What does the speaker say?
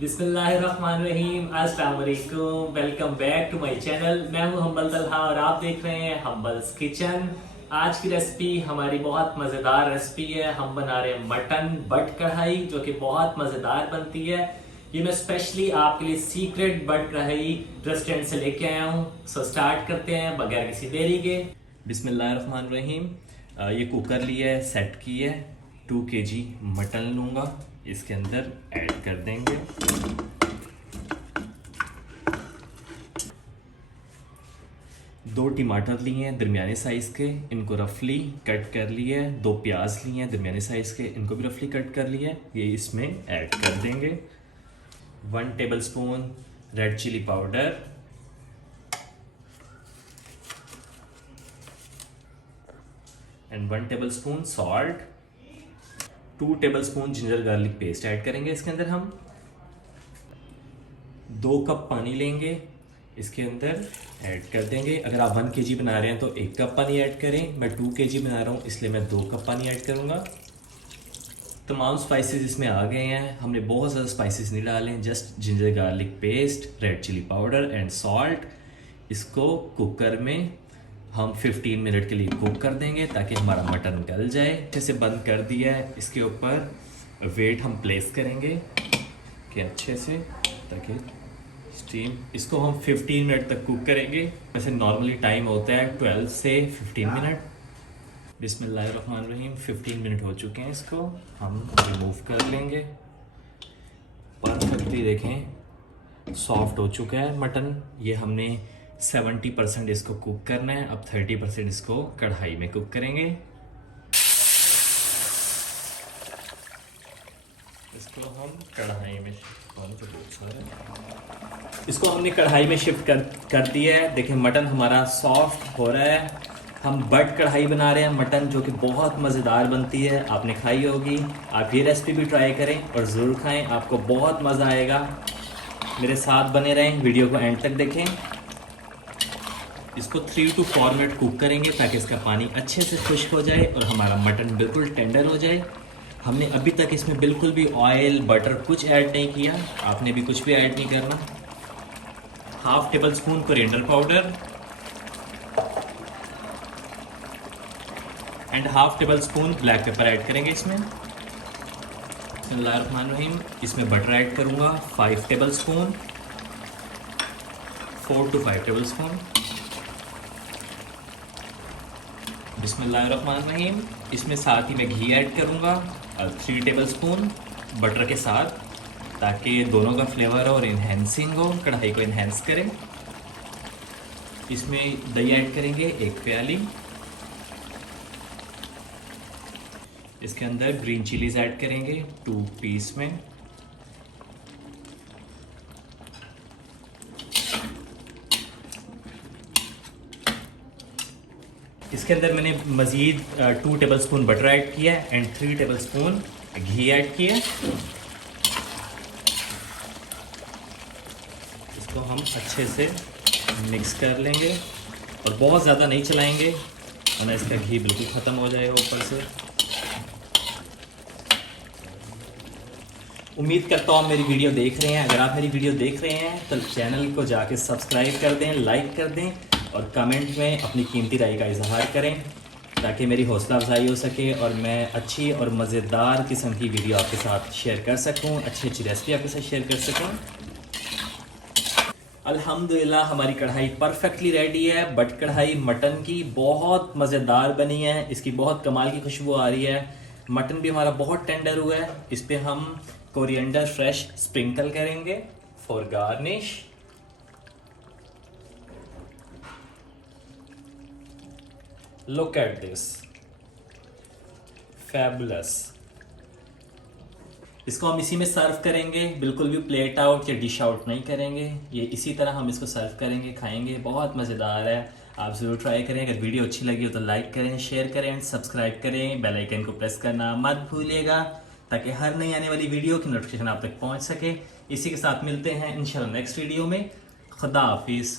बिस्मिल्लाहिर्रहमानिर्रहीम, अस्सलाम वालेकुम। Welcome back to my channel. मैं हूं हम्बल तलहा और आप देख रहे हैं हम्बल्स किचन। आज की रेसिपी हमारी बहुत मज़ेदार रेसिपी है। हम बना रहे हैं मटन बट कढ़ाई, जो कि बहुत मज़ेदार बनती है। ये मैं स्पेशली आपके लिए सीक्रेट बट कढ़ाई रेस्टोरेंट से लेके आया हूँ। सो स्टार्ट करते हैं बगैर किसी देरी के। बिस्मिल्लाहिर्रहमानिर्रहीम। ये कुकर लिया है, सेट की है। 2 kg मटन लूँगा, इसके अंदर ऐड कर देंगे। दो टमाटर लिए हैं दरमियाने साइज़ के, इनको रफली कट कर लिए है। 2 प्याज लिए हैं दरमियाने साइज़ के, इनको भी रफली कट कर लिया है। ये इसमें ऐड कर देंगे। 1 tablespoon red chilli powder, and 1 tablespoon salt. 2 tablespoon ginger garlic paste add करेंगे इसके अंदर हम। 2 कप पानी लेंगे, इसके अंदर ऐड कर देंगे। अगर आप 1 kg बना रहे हैं तो 1 कप पानी ऐड करें। मैं 2 kg बना रहा हूँ इसलिए मैं 2 कप पानी ऐड करूँगा। तमाम स्पाइसेस इसमें आ गए हैं। हमने बहुत ज़्यादा स्पाइसेस नहीं डाले हैं, just ginger garlic paste, red chilli powder and salt. इसको कुकर में हम 15 मिनट के लिए कुक कर देंगे ताकि हमारा मटन गल जाए। जैसे बंद कर दिया है, इसके ऊपर वेट हम प्लेस करेंगे कि अच्छे से, ताकि स्टीम, इसको हम 15 मिनट तक कुक करेंगे। वैसे नॉर्मली टाइम होता है 12 से 15 मिनट। बिस्मिल्लाहिर्रहमानिर्रहीम। 15 मिनट हो चुके हैं, इसको हम रिमूव कर लेंगे। परफेक्टली देखें सॉफ्ट हो चुका है मटन। ये हमने 70% इसको कुक करना है। अब 30% इसको कढ़ाई में कुक करेंगे। इसको हम कढ़ाई में इसको हमने कढ़ाई में शिफ्ट कर दिया है। देखिए मटन हमारा सॉफ्ट हो रहा है। हम बट कढ़ाई बना रहे हैं मटन, जो कि बहुत मज़ेदार बनती है। आपने खाई होगी, आप ये रेसिपी भी ट्राई करें और ज़रूर खाएं, आपको बहुत मज़ा आएगा। मेरे साथ बने रहें, वीडियो को एंड तक देखें। इसको 3 to 4 मिनट कुक करेंगे ताकि इसका पानी अच्छे से खुश्क हो जाए और हमारा मटन बिल्कुल टेंडर हो जाए। हमने अभी तक इसमें बिल्कुल भी ऑयल बटर कुछ ऐड नहीं किया, आपने भी कुछ भी ऐड नहीं करना। 1/2 tablespoon coriander powder and 1/2 tablespoon black pepper add करेंगे इसमें। बिस्मिल्लाहिर्रहमानिर्रहीम। इसमें बटर ऐड करूँगा 5 टेबलस्पून, 4 to 5 टेबलस्पून। बिस्मिल्लाहिर्रहमानिर्रहीम। इसमें साथ ही मैं घी ऐड करूँगा 3 टेबलस्पून बटर के साथ, ताकि दोनों का फ्लेवर और इन्हेंसिंग हो, कढ़ाई को इन्हेंस करें। इसमें दही ऐड करेंगे 1 प्याली। इसके अंदर ग्रीन चिलीज ऐड करेंगे 2 पीस में। इसके अंदर मैंने मज़ीद 2 टेबलस्पून बटर ऐड किया है एंड 3 टेबलस्पून घी ऐड किया। इसको हम अच्छे से मिक्स कर लेंगे और बहुत ज़्यादा नहीं चलाएंगे वरना इसका घी बिल्कुल ख़त्म हो जाएगा ऊपर से। उम्मीद करता हूँ आप मेरी वीडियो देख रहे हैं। अगर आप मेरी वीडियो देख रहे हैं तो चैनल को जाके सब्सक्राइब कर दें, लाइक कर दें और कमेंट में अपनी कीमती राय का इजहार करें, ताकि मेरी हौसला अफजाई हो सके और मैं अच्छी और मज़ेदार किस्म की वीडियो आपके साथ शेयर कर सकूं, अच्छी अच्छी रेसिपी आपके साथ शेयर कर सकूं। अल्हम्दुलिल्लाह हमारी कढ़ाई परफेक्टली रेडी है। बट कढ़ाई मटन की बहुत मज़ेदार बनी है, इसकी बहुत कमाल की खुशबू आ रही है। मटन भी हमारा बहुत टेंडर हुआ है। इस पर हम कोरिएंडर फ्रेश स्प्रिंकल करेंगे for garnish. Look at this, fabulous. इसको हम इसी में सर्व करेंगे, बिल्कुल भी प्लेट आउट या डिश आउट नहीं करेंगे। ये इसी तरह हम इसको सर्व करेंगे, खाएंगे। बहुत मज़ेदार है, आप ज़रूर ट्राई करें। अगर वीडियो अच्छी लगी हो तो लाइक करें, शेयर करें, सब्सक्राइब करें। बेल आइकन को प्रेस करना मत भूलिएगा ताकि हर नई आने वाली वीडियो की नोटिफिकेशन आप तक पहुंच सके। इसी के साथ मिलते हैं इंशाल्लाह नेक्स्ट वीडियो में। खुदा हाफिज़।